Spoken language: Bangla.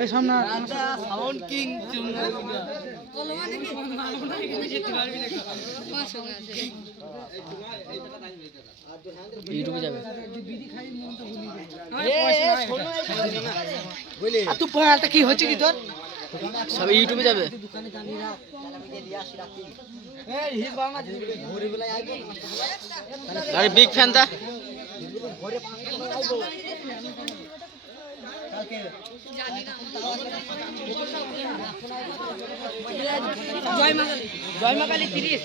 এই সামনে সাউন্ড কিং ইউটিউবে যাবে তুই পড়াটা কি হচ্ছে কি তোর সব ইউটিউবে যাবে আরে বিগ ফ্যান দা জয় মা কালী 30